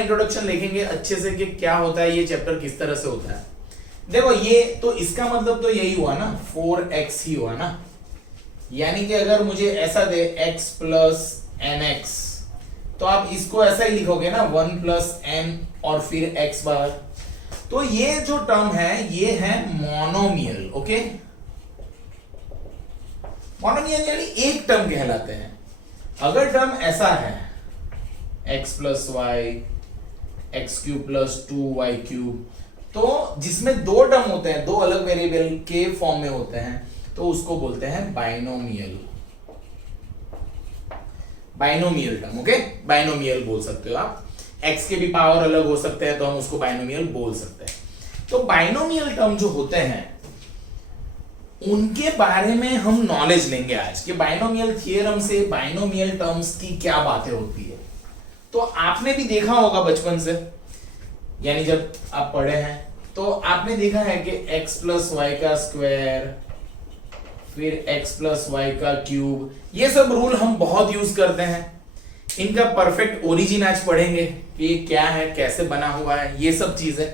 Introduction लिखेंगे अच्छे से कि क्या होता है ये चैप्टर, किस तरह से होता है। देखो ये तो इसका मतलब तो यही हुआ ना, 4x ही हुआ ना, यानी कि अगर मुझे ऐसा दे x प्लस एन एक्स, तो आप इसको ऐसा ही लिखोगे ना 1 प्लस एन और फिर x बार। तो ये जो टर्म है ये है मोनोमियल। ओके, मोनोमियल यानी एक टर्म कहलाते हैं। अगर टर्म ऐसा है x plus y x cube plus 2y cube, तो जिसमें दो टर्म होते हैं, दो अलग वेरिएबल के फॉर्म में होते हैं, तो उसको बोलते हैं binomial. Binomial term, okay, binomial बोल सकते हो आप। x के भी पावर अलग हो सकते हैं तो हम उसको बाइनोमियल बोल सकते हैं। तो बाइनोमियल टर्म जो होते हैं उनके बारे में हम नॉलेज लेंगे आज कि बाइनोमियल थियरम से बाइनोमियल टर्म्स की क्या बातें होती है। तो आपने भी देखा होगा बचपन से, यानी जब आप पढ़े हैं तो आपने देखा है कि x प्लस वाई का स्क्वायर फिर x प्लस वाई का क्यूब, ये सब रूल हम बहुत यूज करते हैं। इनका परफेक्ट ओरिजिन आज पढ़ेंगे कि ये क्या है, कैसे बना हुआ है, ये सब चीजें।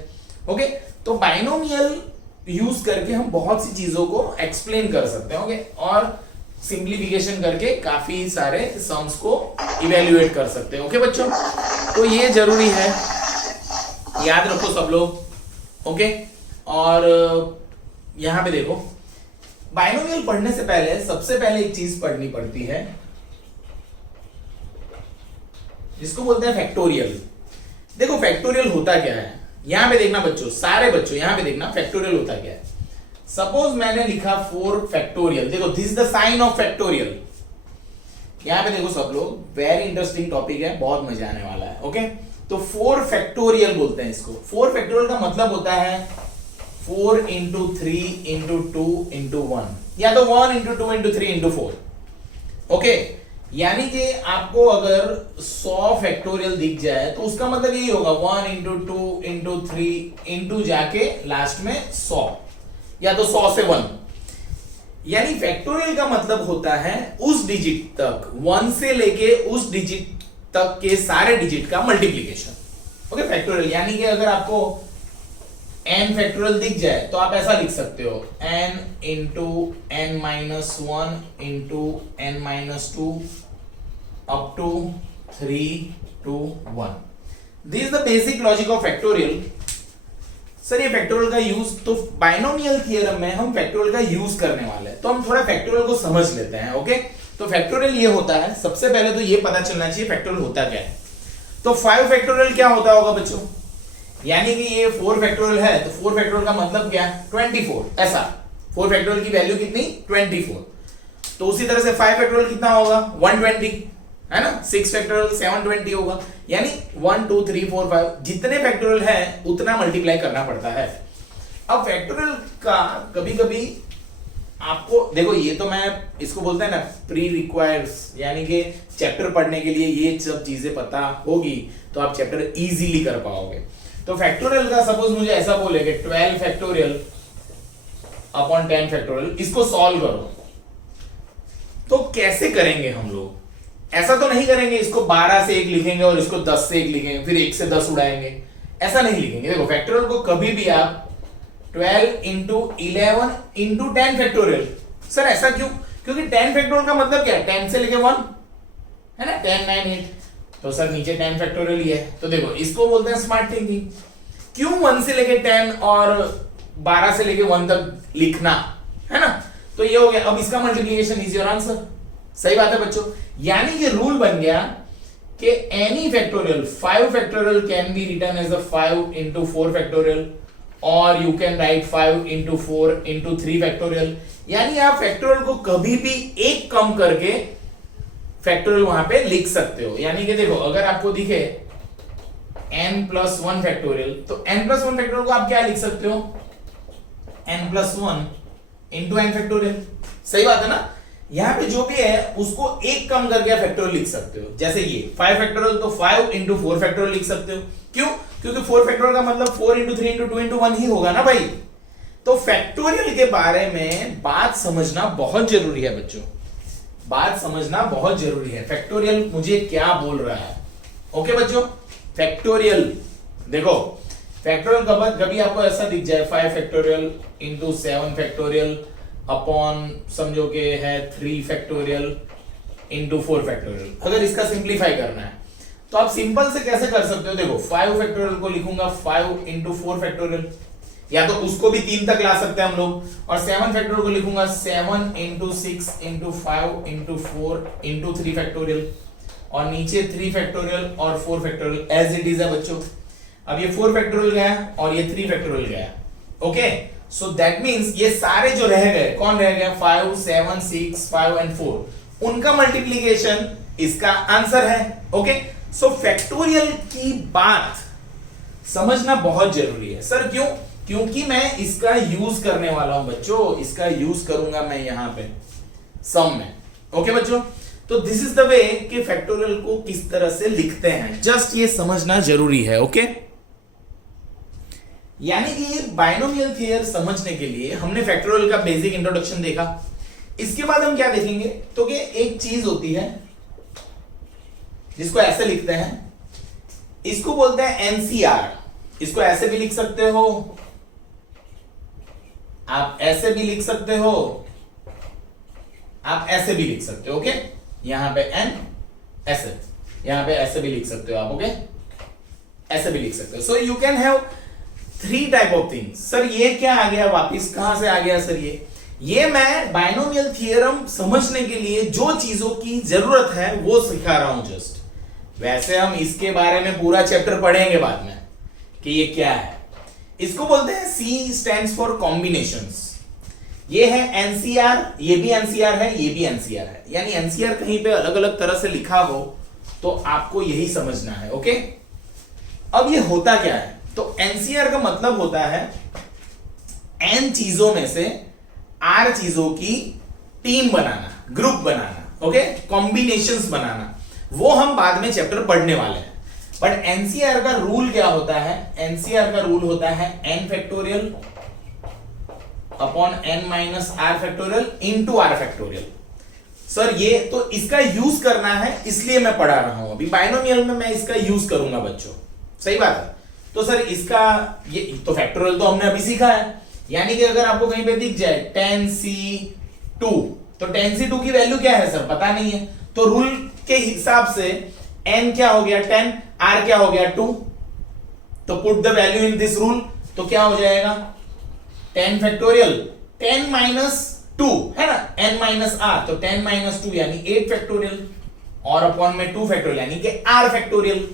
ओके, तो बाइनोमियल यूज करके हम बहुत सी चीजों को एक्सप्लेन कर सकते हैं। ओके, और सिंप्लीफिकेशन करके काफी सारे सम्स को इवेल्युएट कर सकते हैं। ओके बच्चों, तो ये जरूरी है, याद रखो सब लोग। ओके, और यहां पे देखो, बाइनोमियल पढ़ने से पहले सबसे पहले एक चीज पढ़नी पड़ती है जिसको बोलते हैं फैक्टोरियल। देखो फैक्टोरियल होता क्या है, यहां पे देखना बच्चों, सारे बच्चों यहां पे देखना फैक्टोरियल होता क्या है। सपोज मैंने लिखा 4 फैक्टोरियल, देखो this is the sign of factorial. यहां पे देखो सब लोग, वेरी इंटरेस्टिंग टॉपिक है, बहुत मजा आने वाला है। ओके, तो 4 फैक्टोरियल बोलते हैं इसको। 4 फैक्टोरियल का मतलब होता है 4 into 3 into 2 into 1, या तो 1 into 2 into 3 into 4। ओके, यानी कि आपको अगर 100 फैक्टोरियल दिख जाए तो उसका मतलब यही होगा 1 into 2 into 3 into जाके लास्ट में 100, या तो 100 से 1। यानी फैक्टोरियल का मतलब होता है उस डिजिट तक, 1 से लेके उस डिजिट तक के सारे डिजिट का मल्टीप्लीकेशन। ओके, फैक्टोरियल यानी कि अगर आपको n फैक्टोरियल दिख जाए तो आप ऐसा लिख सकते हो n into n minus 1 into n minus 2 up to 3 to 1। This is the basic logic of factorial। Sir ये फैक्टोरियल का यूज, तो बाइनोमियल थियरम में हम फैक्टोरियल का यूज करने वाले हैं, तो हम थोड़ा फैक्टोरियल को समझ लेते हैं। ओके, तो फैक्टोरियल ये होता है, सबसे पहले तो ये पता चलना चाहिए फैक्टोरियल होता क्या है। तो 5 फैक्टोरियल क्या होता होगा बच्चों, यानी कि ये 4 फैक्टोरियल है, तो 4 फैक्टोरियल का मतलब क्या, 24। ऐसा 4 फैक्टोरियल की वैल्यू कितनी, 24। तो उसी तरह से 5 फैक्टोरियल कितना होगा, 120, है ना। 6 फैक्टोरियल 720 होगा, यानी 1 2 3 4 5 जितने फैक्टोरियल है उतना मल्टीप्लाई करना पड़ता है। अब फैक्टोरियल का कभी कभी आपको देखो, ये तो मैं इसको बोलते हैं ना प्री रिक्वायर्स, यानी कि चैप्टर पढ़ने के लिए ये सब चीजें पता होगी तो आप चैप्टर इजीली कर पाओगे। तो फैक्टोरियल का सपोज मुझे ऐसा बोले कि 12 फैक्टोरियल अपॉन 10 फैक्टोरियल, इसको सॉल्व करो, तो कैसे करेंगे हम लोग। ऐसा तो नहीं करेंगे इसको 12 से 1 लिखेंगे और इसको 10 से 1 लिखेंगे, फिर 1 से 10 उड़ाएंगे, ऐसा नहीं लिखेंगे। देखो फैक्टोरियल को कभी भी आप 12 into 11 into 10 फैक्टोरियल। सर ऐसा क्यों, क्योंकि 10 फैक्टोरियल का मतलब क्या है, 10 से लेके 1, है ना, 10 9 8, तो सर नीचे 10 फैक्टोरियल ही है। तो देखो इसको बोलते हैं स्मार्ट थिंकिंग। क्यों 1 से लेके 10 और 12 से लेके 1 तक लिखना, है ना। तो ये हो गया, अब इसका मल्टीप्लिकेशन इज योर आंसर। सही बात है बच्चों, यानी कि रूल बन गया कि any factorial 5 factorial can be written as a 5 into 4 factorial, और you can write 5 into 4 into 3 factorial. यानी आप फैक्टोरियल को कभी भी एक कम करके फैक्टोरियल वहां पे लिख सकते हो। यानी कि देखो अगर आपको दिखे n+1 फैक्टोरियल, तो n+1 फैक्टोरियल को आप क्या लिख सकते हो, n+1 into n फैक्टोरियल। सही बात है ना, यहां पे जो भी है उसको एक कम करके फैक्टोरियल लिख सकते हो। जैसे ये 5 फैक्टोरियल, तो 5 into 4 फैक्टोरियल लिख सकते हो। क्यों, क्योंकि 4 फैक्टोरियल का मतलब 4 into 3 into 2 into 1 ही होगा ना भाई। तो फैक्टोरियल के बारे में बात समझना बहुत जरूरी है बच्चों, बात समझना बहुत जरूरी है। फैक्टोरियल मुझे क्या बोल रहा है। ओके बच्चों, फैक्टोरियल, देखो फैक्टोरियल कभी आपको ऐसा दिख जाए 5 फैक्टोरियल इंटू 7 फैक्टोरियल अपॉन समझो कि है 3 फैक्टोरियल इंटू 4 फैक्टोरियल। अगर इसका सिंप्लीफाई करना है तो आप सिंपल से कैसे कर सकते हो, देखो 5 फैक्टोरियल को लिखूंगा 5 इंटू 4 फैक्टोरियल, या तो उसको भी 3 तक ला सकते हैं हम लोग, और 7 फैक्टोरियल को लिखूंगा 7 into 6 into 5 into 4 into 3 factorial, और नीचे 3 फैक्टोरियल और 4 फैक्टोरियल एज इट इज है बच्चों। अब ये 4 फैक्टोरियल गया और ये 3 फैक्टोरियल गया, ओके। सो दैट मींस ये सारे जो रह गए, कौन रह गया, 5 7 6 5 एंड 4, उनका मल्टीप्लीकेशन इसका आंसर है, ओके। सो फैक्टोरियल की बात समझना बहुत जरूरी है। सर क्यों? क्योंकि मैं इसका यूज करने वाला हूं बच्चों, इसका यूज करूंगा मैं यहां पे सम में, ओके बच्चों। तो दिस इज द वे कि फैक्टोरियल को किस तरह से लिखते हैं, जस्ट ये समझना जरूरी है, ओके। यानी कि ये बाइनोमियल थ्योरम समझने के लिए हमने फैक्टोरियल का बेसिक इंट्रोडक्शन देखा। इसके बाद हम क्या देखेंगे, तो कि एक चीज होती है जिसको ऐसे लिखते हैं, इसको बोलते हैं एनसीआर। इसको ऐसे भी लिख सकते हो, आप ऐसे भी लिख सकते हो, आप ऐसे भी लिख सकते हो, ओके। यहां पे एन ऐसे, यहां पे ऐसे भी लिख सकते हो आप, ओके, ऐसे भी लिख सकते हो। So you can have 3 type of things. Sir ये क्या आ गया वापिस, कहां से आ गया सर ये मैं बाइनोमियल थ्योरम समझने के लिए जो चीजों की जरूरत है वो सिखा रहा हूं जस्ट। वैसे हम इसके बारे में पूरा चैप्टर पढ़ेंगे बाद में कि ये क्या है। इसको बोलते हैं C स्टैंड्स फॉर कॉम्बिनेशंस। ये है एनसीआर, ये भी एनसीआर है, ये भी एनसीआर है। यानी एनसीआर कहीं पे अलग अलग तरह से लिखा हो तो आपको यही समझना है, ओके। अब ये होता क्या है, तो एनसीआर का मतलब होता है n चीजों में से r चीजों की टीम बनाना, ग्रुप बनाना, ओके, कॉम्बिनेशंस बनाना। वो हम बाद में चैप्टर पढ़ने वाले हैं। बट एनसीआर का रूल क्या होता है, एनसीआर का रूल होता है n factorial upon n minus r factorial into r factorial. Sir ये तो इसका यूज करना है इसलिए मैं पढ़ा रहा हूं। अभी बाइनोमियल में मैं इसका यूज करूंगा बच्चों, सही बात है। तो सर इसका ये तो फैक्टोरियल तो हमने अभी सीखा है। यानी कि अगर आपको कहीं पे दिख जाए 10c2, तो 10c2 की वैल्यू क्या है सर, पता नहीं है। तो रूल के हिसाब से n क्या हो गया 10, r क्या हो गया 2, तो put the value in this rule, तो क्या हो जाएगा 10 फैक्टोरियल 10 माइनस 2 है ना, n माइनस r, तो 10 माइनस 2 यानी 8 फैक्टोरियल, और अपॉन में 2 फैक्टोरियल यानी कि r फैक्टोरियल,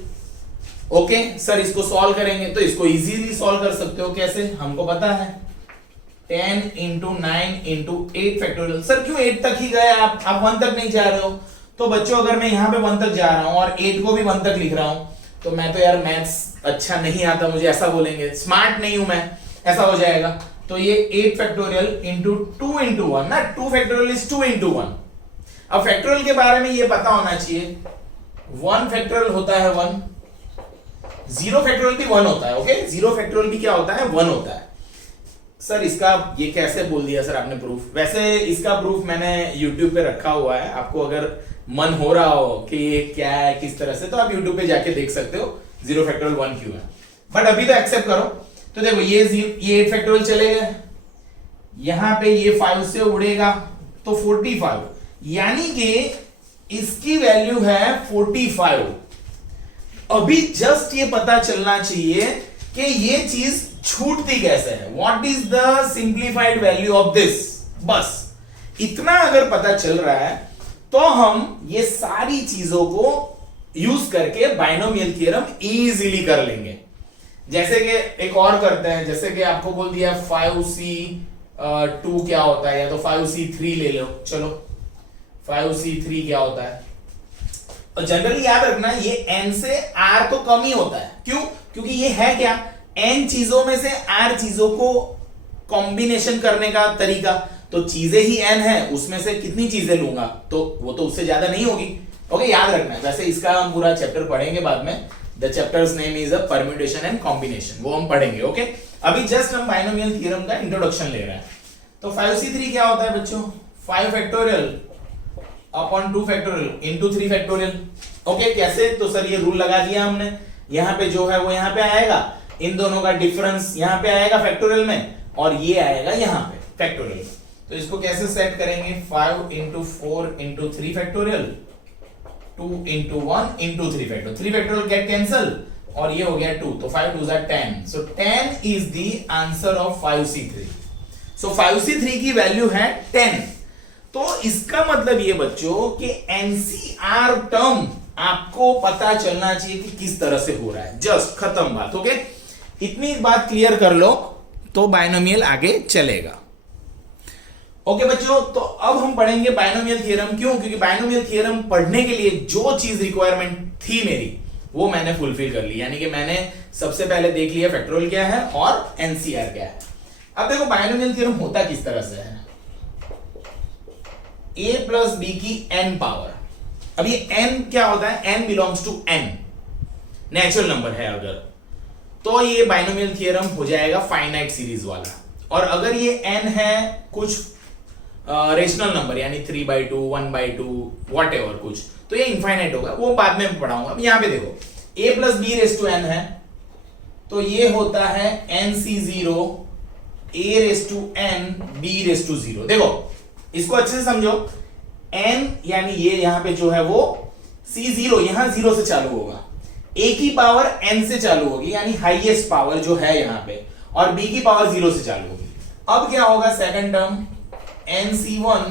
ओके। सर इसको सॉल्व करेंगे तो इसको इजीली सॉल्व कर सकते हो, कैसे, हमको पता है 10 इंटू 9 इंटू 8 फैक्टोरियल। सर क्यों 8 तक ही गए आप 1 तक नहीं जा रहे हो? तो बच्चों अगर मैं यहां पे 1 तक जा रहा हूं और 8 को भी 1 तक लिख रहा हूं तो मैं तो यार मैथ्स अच्छा नहीं आता मुझे, ऐसा बोलेंगे, स्मार्ट नहीं हूं मैं, ऐसा हो जाएगा। तो ये 8 फैक्टोरियल इंटू 2 इंटू 1 ना, 2 फैक्टोरियल इज 2 इंटू 1। अब फैक्टोरियल के बारे में ये पता होना चाहिए, 1 फैक्टोरियल होता है 1, 0 फैक्टोरियल भी 1 होता है, ओके। 0 फैक्टोरियल भी क्या होता है, 1 होता है। सर इसका ये कैसे बोल दिया सर आपने प्रूफ? वैसे इसका प्रूफ मैंने YouTube पे रखा हुआ है, आपको अगर मन हो रहा हो कि ये क्या है किस तरह से, तो आप YouTube पे जाके देख सकते हो 0 फैक्टोरियल 1 क्यों है। बट अभी तो एक्सेप्ट करो। तो देखो ये 8 फैक्टोरियल चलेगा, यहां पे ये 5 से उड़ेगा तो 45, यानी कि इसकी वैल्यू है 45। अभी जस्ट ये पता चलना चाहिए कि ये चीज छूटती कैसे है, what is the simplified value of this, बस इतना अगर पता चल रहा है तो हम ये सारी चीजों को यूज करके बाइनोमियल थ्योरम इजीली कर लेंगे। जैसे कि एक और करते हैं, जैसे कि आपको बोल दिया 5c2 क्या होता है, या तो 5c3 ले लो, चलो 5c3 क्या होता है। और जनरली याद रखना ये n से r तो कम ही होता है, क्यों? क्योंकि ये है क्या, n चीजों में से r चीजों को कॉम्बिनेशन करने का तरीका, तो चीजें ही n है, उसमें से कितनी चीजें लूंगा तो वो तो उससे ज्यादा नहीं होगी, ओके। याद रखना है, वैसे इसका हम पूरा चैप्टर पढ़ेंगे बाद में, the chapters name is a permutation and combination, वो हम पढ़ेंगे, ओके। अभी जस्ट हम बाइनोमियल थ्योरम का इंट्रोडक्शन ले रहे हैं। तो 5c3 क्या होता है बच्चों, 5 factorial upon 2 factorial into 3 factorial, okay. कैसे, तो सर ये रूल लगा दिया हमने, यहाँ पे जो है वो यहाँ पे आएगा, इन दोनों का डिफरेंस यहाँ पे आएगा फैक्टोरियल में, और ये आएगा यहाँ पे फैक्टोरियल में। तो इसको कैसे सेट करेंगे, 5 into 4 into 3 factorial, 2 into 1 into 3 factorial, 3 factorial get cancel, और ये हो गया 2, तो 5 2 10, सो 10 is the answer of 5C3। So 5C3 की वैल्यू है 10। तो इसका मतलब ये बच्चों कि एनसीआर टर्म आपको पता चलना चाहिए कि किस तरह से हो रहा है, जस्ट खत्म बात। ओके, इतनी बात क्लियर कर लो तो बायनोमियल आगे चलेगा। ओके बच्चों, तो अब हम पढ़ेंगे बायनोमियल थ्योरम। क्यों? क्योंकि बायनोमियल थ्योरम पढ़ने के लिए जो चीज रिक्वायरमेंट थी मेरी, वो मैंने फुलफिल कर ली। यानी कि मैंने सबसे पहले देख लिया फैक्टोरियल क्या है और एनसीआर क्या है। अब देखो बायनोमियल थ्योरम होता किस तरह से है, a प्लस बी की n पावर। अब ये n क्या होता है, n belongs to n, natural number है अगर, तो ये बायनोमियल थ्योरम हो जाएगा फाइनाइट सीरीज वाला। और अगर ये n है कुछ रेशनल नंबर, यानी 3/2, 1/2, व्हाटएवर कुछ, तो ये इनफाइनाइट होगा, वो बाद में पढ़ाऊंगा। अब यहां पे देखो a plus b raise to n है, तो ये होता है nc0 a raise to n b raise to 0। देखो इसको अच्छे से समझो, n यानी ये यहां पे जो है वो c0 यहां 0 से चालू होगा, a की पावर n से चालू होगी, यानी हाईएस्ट पावर जो है यहां पे, और b की पावर 0 से चालू होगी। अब क्या होगा, सेकंड टर्म nc1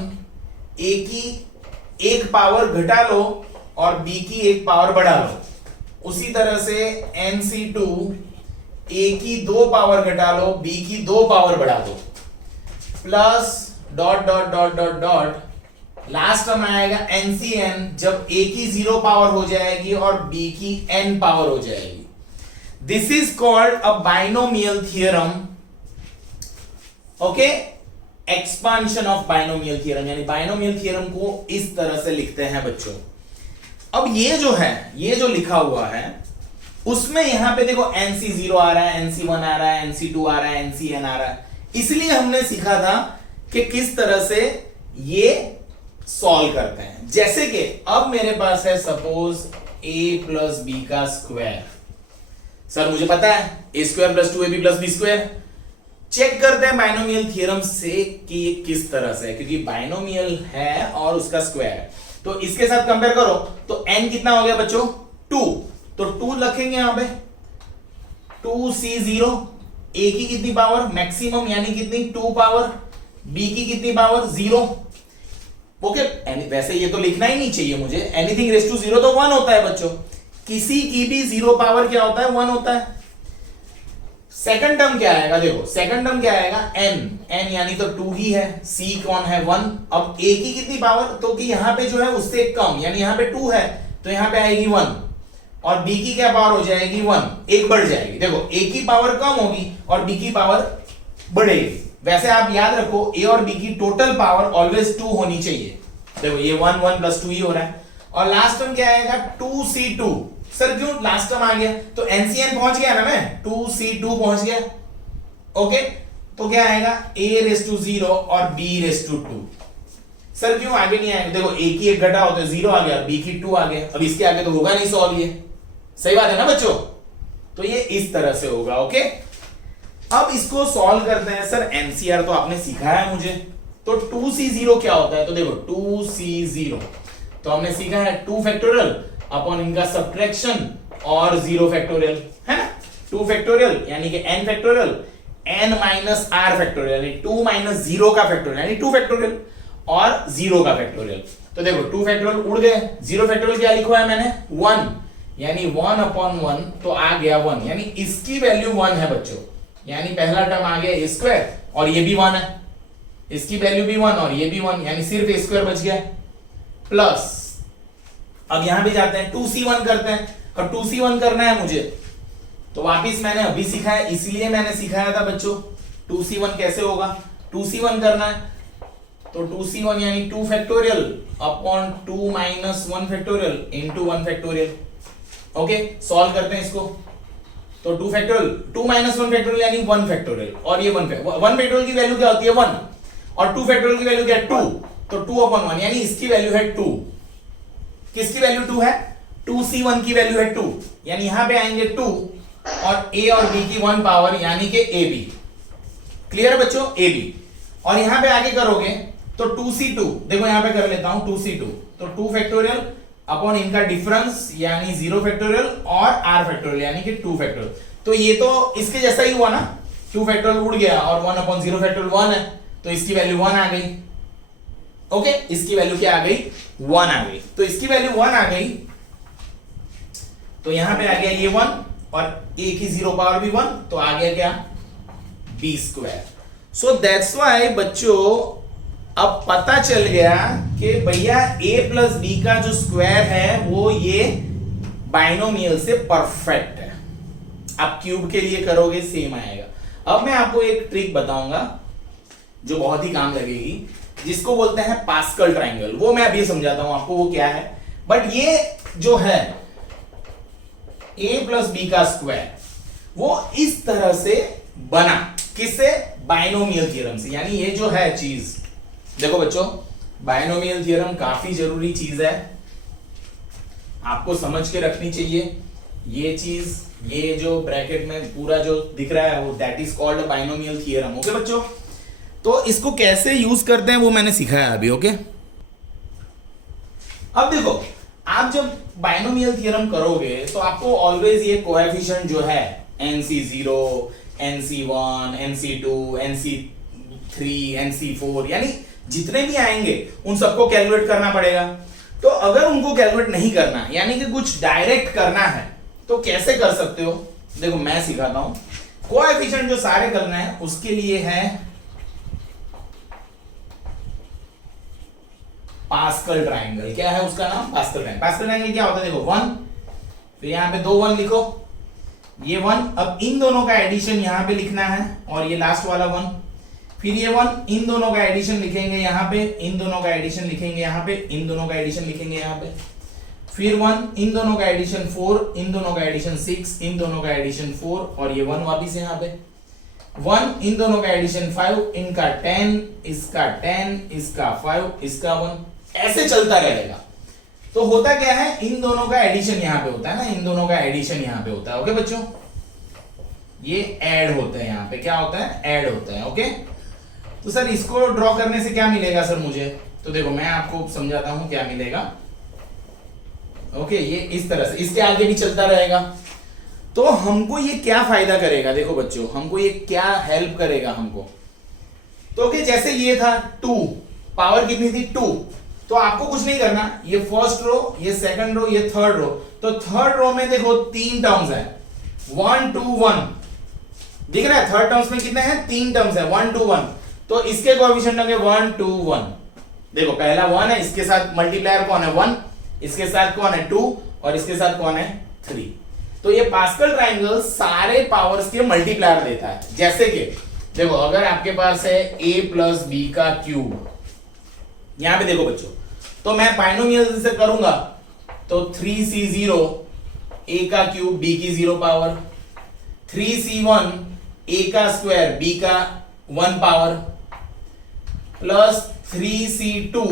a की एक पावर घटा लो और b की एक पावर बढ़ा लो। उसी तरह से nc2 a की दो पावर घटा लो, b की दो पावर बढ़ा दो, plus dot dot dot dot dot, last term आएगा ncn, जब a की 0 पावर हो जाएगी और b की n पावर हो जाएगी। This is called a binomial theorem. Okay, expansion of binomial theorem, यानी बाइनोमियल थ्योरम को इस तरह से लिखते हैं बच्चों। अब ये जो है, ये जो लिखा हुआ है, उसमें यहां पे देखो nc0 आ रहा है, nc1 आ रहा है, nc2 आ रहा है, ncn आ रहा है। इसलिए हमने सीखा था कि किस तरह से ये सॉल्व करते हैं। जैसे कि अब मेरे पास है सपोज a प्लस बी का स्क्वायर। सर मुझे पता है a square plus 2ab plus b square. Check करते हैं बाइनोमियल थ्योरम से कि ये किस तरह से है, क्योंकि बाइनोमियल है और उसका स्क्वायर है, तो इसके साथ कंपेयर करो तो n कितना हो गया बच्चों, 2, तो 2 रखेंगे यहां पे, 2c0, a की कितनी पावर मैक्सिमम यानी कितनी 2 पावर, b की कितनी पावर 0। ओके, वैसे ये तो लिखना ही नहीं चाहिए मुझे, एनीथिंग रेस टू 0 तो 1 होता है बच्चों, किसी की भी 0 पावर क्या होता है, 1 होता है। सेकंड टर्म क्या आएगा, देखो सेकंड टर्म क्या आएगा, n यानी तो 2 ही है, c कौन है 1। अब a की कितनी पावर, तो कि यहां पे जो है उससे कम, यानी यहां पे 2 है तो यहां पे आएगी 1, और b की क्या पावर हो जाएगी 1, एक बढ़ जाएगी। देखो a की पावर कम होगी और b की पावर बढ़ेगी। वैसे आप याद रखो a और b की टोटल पावर ऑलवेज 2 होनी चाहिए। देखो ये 1 1 प्लस 2 ही हो रहा है। और लास्ट टर्म क्या आएगा, 2c2। सर क्यों लास्ट टर्म आ गया, तो ncn पहुंच गया ना, मैं 2c2 पहुंच गया। ओके, तो क्या आएगा a रेस टू 0 और b रेस टू 2। सर क्यों आगे नहीं आएगा, देखो a की एक घटा हो तो 0 आ गया, b की 2 आ गया, अब इसके आगे तो होगा नहीं सॉल्व, ये सही बात है ना बच्चों। तो ये इस तरह से होगा। ओके, अब इसको सॉल्व करते हैं। सर एनसीआर तो आपने सिखाया है मुझे, तो 2c0 क्या होता है, तो देखो 2c0 तो हमने सीखा है 2 फैक्टोरियल अपॉन इनका सब्ट्रैक्शन और 0 फैक्टोरियल, है ना। 2 फैक्टोरियल यानी कि n factorial, n minus r factorial यानी 2 माइनस 0 का फैक्टोरियल यानी 2 फैक्टोरियल, और 0 का फैक्टोरियल। तो देखो 2 फैक्टोरियल उड़ गए, 0 फैक्टोरियल क्या लिखा है मैंने 1, यानी 1 अपॉन 1 तो आ गया 1, यानी इसकी वैल्यू 1 है बच्चों, यानी पहला टर्म आ गया a स्क्वायर और ये भी 1 है, इसकी वैल्यू भी 1 और ये भी 1, यानी सिर्फ a स्क्वायर बच गया। प्लस अब यहां भी जाते हैं 2c1 करते हैं, और 2c1 करना है मुझे, तो वापिस मैंने अभी सीखा है, इसलिए मैंने सिखाया था बच्चों 2c1 कैसे होगा। 2c1 करना है तो 2c1 यानी 2 factorial upon 2 minus 1 factorial into 1 factorial. Okay, solve करते हैं इसको, तो 2 फैक्टोरियल 2 माइनस 1 फैक्टोरियल यानी 1 फैक्टोरियल, और ये 1 फैक्टोरियल की वैल्यू क्या होती है 1, और 2 फैक्टोरियल की वैल्यू क्या है 2, तो 2 अपॉन 1 यानी इसकी वैल्यू है 2। किसकी वैल्यू 2 है, 2c1 की वैल्यू है 2, यानी यहां पे आएंगे 2 और a और b की 1 पावर यानी कि ab। क्लियर है बच्चों, ab। और यहां पे आगे करोगे तो 2c2, देखो यहां पे कर लेता हूं 2c2, तो 2 फैक्टोरियल अपॉन इनका डिफरेंस यानी 0 फैक्टोरियल और r फैक्टोरियल यानी कि 2 फैक्टोरियल। तो ये तो इसके जैसा ही हुआ ना, 2 फैक्टोरियल उड़ गया और 1 अपॉन 0 फैक्टोरियल 1 है, तो इसकी वैल्यू 1 आ गई। ओके, इसकी वैल्यू क्या आ गई, 1 आ गई। तो इसकी वैल्यू 1 आ गई, तो यहां पे आ गया ये 1 और a की 0 पावर भी 1, तो आ गया क्या, b square. So that's why बच्चों अब पता चल गया कि भैया a प्लस बी का जो स्क्वायर है वो ये बाइनोमियल से परफेक्ट है। आप क्यूब के लिए करोगे सेम आएगा। अब मैं आपको एक ट्रिक बताऊंगा जो बहुत ही काम लगेगी, जिसको बोलते हैं पास्कल ट्रायंगल। वो मैं अभी समझाता हूं आपको वो क्या है। बट ये जो है a प्लस बी का स्क्वायर वो इस तरह से बना, किससे, बाइनोमियल थ्योरम से। यानी ये जो है चीज, देखो बच्चों बाइनोमियल थ्योरम काफी जरूरी चीज है, आपको समझ के रखनी चाहिए। ये चीज, ये जो ब्रैकेट में पूरा जो दिख रहा है वो that is called binomial theorem. Okay बच्चों, तो इसको कैसे यूज करते हैं वो मैंने सिखाया अभी। ओके, अब देखो आप जब बाइनोमियल थ्योरम करोगे तो आपको ऑलवेज ये कोएफिशिएंट जो है NC0, NC1, NC2, NC3, NC4 यानी जितने भी आएंगे उन सबको कैलकुलेट करना पड़ेगा। तो अगर उनको कैलकुलेट नहीं करना यानी कि कुछ डायरेक्ट करना है तो कैसे कर सकते हो, देखो मैं सिखाता हूं। कोएफिशिएंट जो सारे करना है उसके लिए है पास्कल ट्रायंगल। क्या है उसका नाम, पास्कल ट्रायंगल। पास्कल ट्रायंगल क्या होता है, देखो 1, फिर यहां पे 2 1 लिखो, ये 1, अब इन दोनों का एडिशन यहां पे लिखना है और ये लास्ट वाला 1, फिर ये 1, इन दोनों का एडिशन लिखेंगे यहां पे, इन दोनों का एडिशन लिखेंगे यहां पे, इन दोनों का एडिशन लिखेंगे यहां पे, फिर 1, इन दोनों का एडिशन 4, इन दोनों का एडिशन 6, इन दोनों का एडिशन 4 और ये 1 वापिस यहां पे, 1, इन दोनों का एडिशन 5, इनका 10, इसका 10, इसका 5, इसका 1, ऐसे चलता रहेगा। तो होता क्या है, इन दोनों का एडिशन यहां पे होता है ना, इन दोनों का एडिशन यहां पे होता है। ओके बच्चों, ये ऐड होता है, यहां पे क्या होता है, ऐड होता है। ओके, तो सर इसको ड्रॉ करने से क्या मिलेगा सर मुझे, तो देखो मैं आपको समझाता हूं क्या मिलेगा। ओके, ये इस तरह से इसके आगे भी चलता रहेगा। तो हमको ये क्या फायदा करेगा, देखो बच्चों हमको ये क्या हेल्प करेगा हमको। तो ओके, जैसे ये था 2, पावर कितनी थी 2, तो आपको कुछ नहीं करना, ये फर्स्ट रो, ये सेकंड रो, ये थर्ड रो। तो थर्ड रो में देखो 3 टर्म्स है, 1 2 1 दिख रहा है। थर्ड टर्म्स में कितने हैं, 3 टर्म्स है, 1 2 1। तो इसके कोएफिशिएंट होंगे 1 2 1। देखो पहला 1 है, इसके साथ मल्टीप्लायर कौन है 1, इसके साथ कौन है 2 और इसके साथ कौन है 3। तो ये पास्कल ट्रायंगल सारे पावर्स के मल्टीप्लायर देता है। जैसे कि देखो अगर आपके पास है a प्लस बी का क्यूब, यहां पे देखो बच्चों, तो मैं बाइनोमियल से करूंगा तो 3c0 a का क्यूब b की 0 पावर, 3c1 a का स्क्वायर b का 1 पावर, प्लस 3c2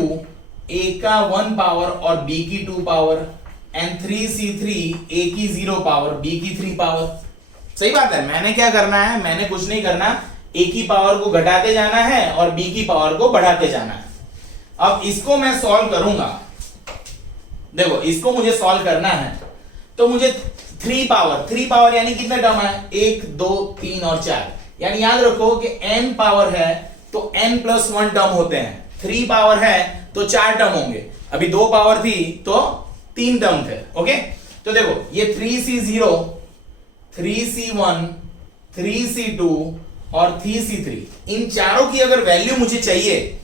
a का 1 पावर और b की 2 पावर, एंड 3c3 a की 0 पावर b की 3 पावर। सही बात है, मैंने क्या करना है, मैंने कुछ नहीं करना, a की पावर को घटाते जाना है और b की पावर को बढ़ाते जाना है। अब इसको मैं सॉल्व करूंगा, देखो इसको मुझे सॉल्व करना है तो मुझे 3 पावर यानी कितने टर्म है, 1 2 3 और 4, यानी याद रखो कि n पावर है तो n प्लस 1 टर्म होते हैं, 3 पावर है तो 4 टर्म होंगे, अभी 2 पावर थी तो 3 टर्म थे। ओके, तो देखो ये 3c0 3c1 3c2 और 3c3, इन चारों की अगर वैल्यू मुझे चाहिए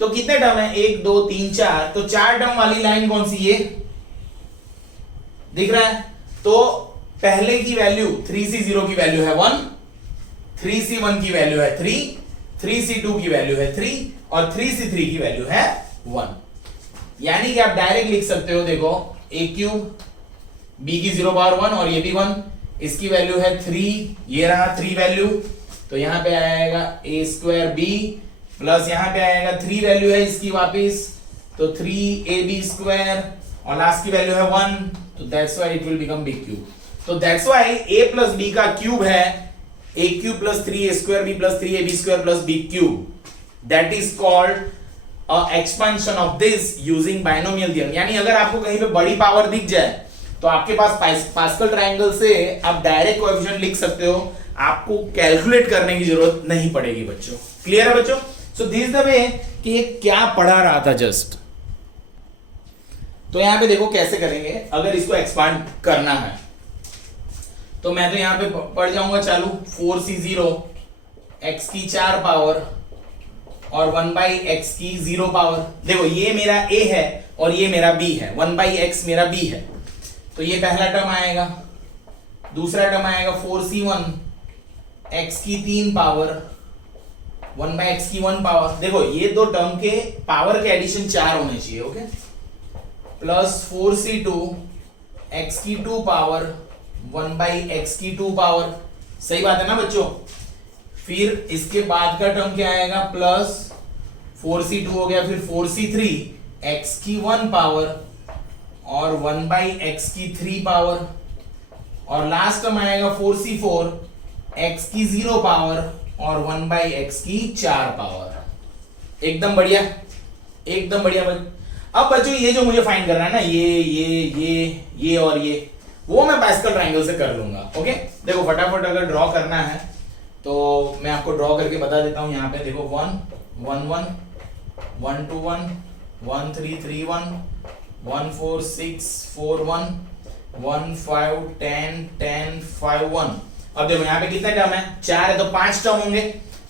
तो कितने टर्म है, 1 2 3 4, तो 4 टर्म वाली लाइन कौन सी, ये दिख रहा है। तो पहले की वैल्यू 3c0 की वैल्यू है 1, 3c1 की वैल्यू है 3, 3c2 की वैल्यू है 3 और 3c3 की वैल्यू है 1। यानी कि आप डायरेक्ट लिख सकते हो, देखो a क्यूब b की 0 पावर 1 और ये भी 1, इसकी वैल्यू है 3, ये रहा 3 वैल्यू, तो यहां पे आएगा a स्क्वायर b प्लस यहां पे आएगा 3 वैल्यू है इसकी वापिस, तो 3ab स्क्वायर और लास्ट की वैल्यू है 1 तो that's why it will become big cube. तो that's why a plus B का क्यूब है a cube plus 3a square b plus 3ab square plus b cube. That is called expansion of this using binomial theorem. यानी अगर आपको कहीं पे बड़ी power दिख जाए तो आपके पास पास्कल ट्रायंगल से आप डायरेक्ट कोएफिशिएंट लिख सकते हो, आपको कैलकुलेट करने की जरूरत नहीं पड़ेगी बच्चों। क्लियर है बच्चों? सो दिस द वे कि ये क्या पढ़ा रहा था जस्ट। तो यहां पे देखो कैसे करेंगे अगर इसको एक्सपांड करना है। तो मैं तो यहां पे पढ़ जाऊंगा चालू 4c0 x की 4 पावर और 1/x की 0 पावर। देखो ये मेरा a है और ये मेरा b है, 1/x मेरा b है। तो ये पहला टर्म आएगा। दूसरा टर्म आएगा 4c1 x की 3 पावर 1/x की 1 पावर। देखो ये दो टर्म के पावर के एडिशन 4 होने चाहिए, ओके। प्लस 4c2 x की 2 पावर 1/x की 2 पावर। सही बात है ना बच्चों? फिर इसके बाद का टर्म क्या आएगा? प्लस 4c2 हो गया, फिर 4c3 x की 1 पावर और 1/x की 3 पावर। और लास्ट टर्म आएगा 4c4 x की 0 पावर और 1/x की 4 पावर। एकदम बढ़िया, एकदम बढ़िया बच्चों। अब बच्चों ये जो मुझे फाइंड करना है ना, ये और ये, वो मैं पास्कल ट्रायंगल से कर लूंगा, ओके। देखो फटाफट अगर ड्रॉ करना है तो मैं आपको ड्रॉ करके बता देता हूं। यहाँ पे देखो 1 1 1 1 2 1 1 3 3 1 1 4 6 4 1 1 5 10 10 5 1। अब देखो यहाँ पे कितने टर्म है? 4 है, तो 5 टर्म होंगे।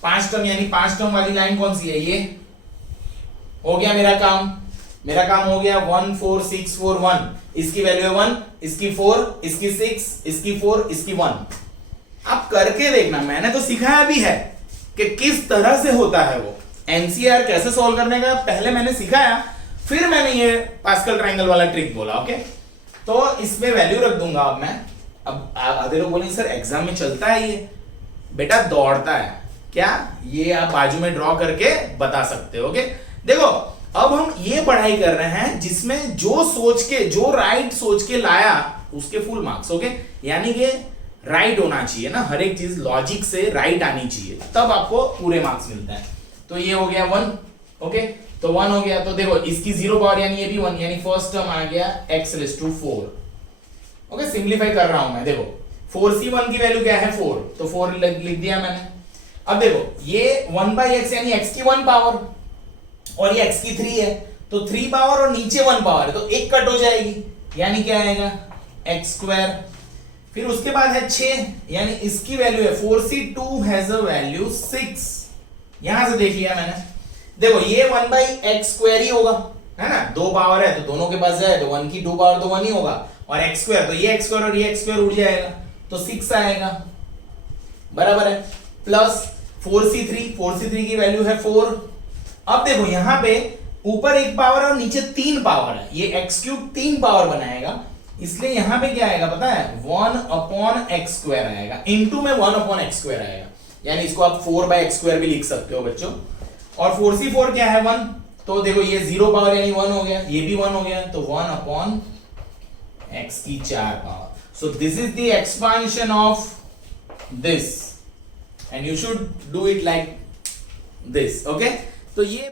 5 टर्म यानी 5 टर्म वाली लाइन कौन सी है? ये हो गया मेरा काम। मेरा काम हो गया 1 4 6 4 1। इसकी वैल्यू है 1, इसकी 4, इसकी 6, इसकी 4, इसकी 1। आप करके देखना, मैंने तो सिखाया भी है कि किस तरह से होता है वो। एनसीआर कैसे सॉल्व करने का पहले मैंने सिखाया, फिर मैंने ये पास्कल ट्रायंगल वाला ट्रिक बोला, ओके। तो इसमें वैल्यू रख दूंगा अब मैं। अब आधे लोग बोलेंगे सर एग्जाम में चलता है ये? बेटा दौड़ता है क्या? ये आप बाजू में ड्रॉ करके बता सकते हो, ओके। देखो अब हम ये पढ़ाई कर रहे हैं जिसमें जो सोच के, जो राइट सोच के लाया उसके फुल मार्क्स, ओके। यानी कि राइट होना चाहिए ना, हर एक चीज लॉजिक से राइट आनी चाहिए, तब आपको पूरे मार्क्स मिलते हैं। तो ये हो गया 1, ओके। तो 1 हो गया, तो देखो इसकी 0 पावर यानी ये भी 1, यानी फर्स्ट टर्म आ गया x⁴, ओके। सिंप्लीफाई कर रहा हूं मैं। देखो 4c1 की वैल्यू क्या है? 4, तो 4 लिख दिया मैंने। अब देखो ये 1/x यानी x की 1 पावर और ये x की 3 है, तो 3 पावर और नीचे 1 पावर है, तो एक कट हो जाएगी, यानी क्या आएगा? x²। फिर उसके बाद है 6, यानी इसकी वैल्यू है 4c2 हैज अ वैल्यू 6। यहां से देख लिया मैंने। देखो ये 1/x² ही होगा, है ना? 2 पावर है तो दोनों के पास जाए तो 1 की 2 पावर तो 1 ही होगा, और x² तो ये x² और ये x² उड़ जाएगा तो 6 आएगा, बराबर है। प्लस 4c3 की वैल्यू है 4। अब देखो यहां पे ऊपर 1 पावर और नीचे 3 पावर है, ये x³ 3 पावर बनाएगा, इसलिए यहां पे क्या आएगा पता है? 1/x² आएगा, इनटू में 1/x² आएगा, यानी इसको आप 4/x² भी लिख सकते हो बच्चों। और 4c4 क्या है? 1, तो देखो ये 0 पावर यानी 1 हो गया, ये भी 1 हो गया, तो 1/x की 4 power. So this is the expansion of this, and you should do it like this, okay. तो ये